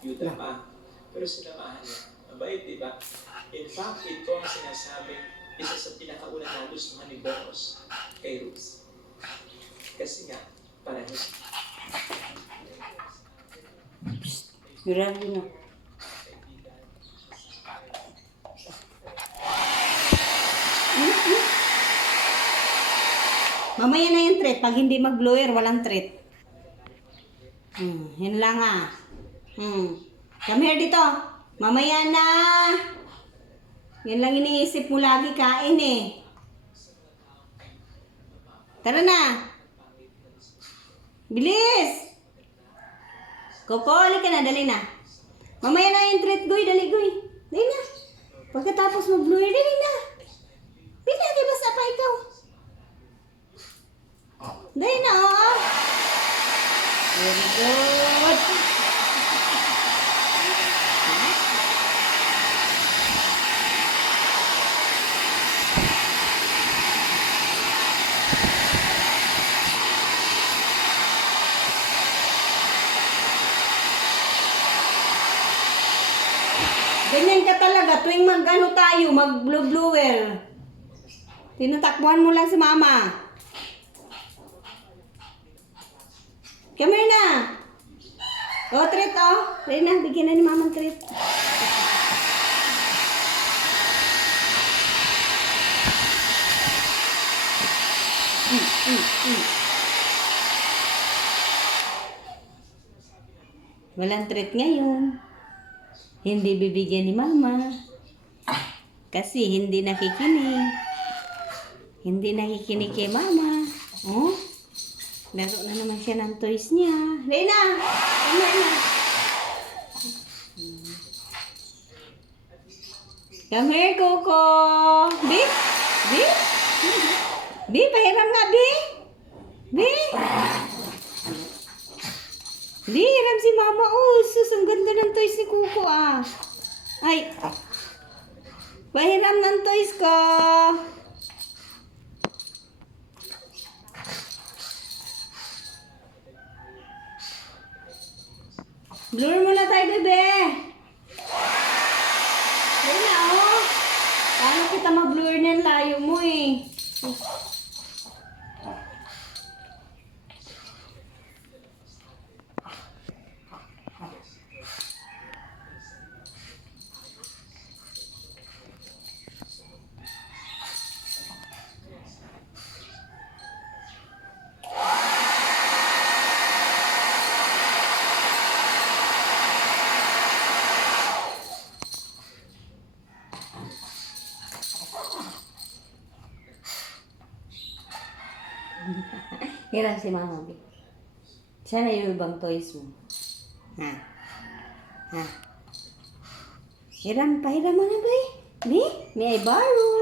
Yuda pa. Pero sinamahan niya. Mabait, di ba? In fact, ito ang sinasabi, isa sa pinakaunang nagustuhan ni Boaz kay Ruth. Kasi nga, parehas. Grabe na. Mamaya na yung treat. Pag hindi mag-blower, walang treat. Yun lang ah. Come here dito. Mamaya na. Yan lang iniisip mo lagi kain eh. Tara na. Bilis. Coco, ka na. Dali na. Mamaya na yung treat, Goy. Dali, Goy. Dali na. Pagkatapos mag-blower, dali na. Dali na, di ba sa pa ikaw? Dali na, oh. Very good. Ganyan ka talaga tuwing mag-ano tayo, mag-blower. Tinatakbuhan mo lang si mama. Come here na. Oh, treat oh. Dali na, bigyan na ni mama treat. Walang treat ngayon. Hindi bibigyan ni mama. Kasi hindi nakikinig. Hindi nakikinig kay mama. Oh? Laro na naman siya ng toys niya. Lena! Tama na. Come here, Coco. B? B? B, pahiram nga, B. B? B, hiram si mama. Oh, sus, ang ganda ng toys ni Coco ah. Ay. Pahiram ng toys ko. Blur mo na tayo, bebe. Ayun na, oh. Paano kita mag-blur niyan? Layo mo eh. Hiram si mama, B. Sana yung ibang toys mo. Ha? Ha? Hiram mo na, B. B? May I borrow?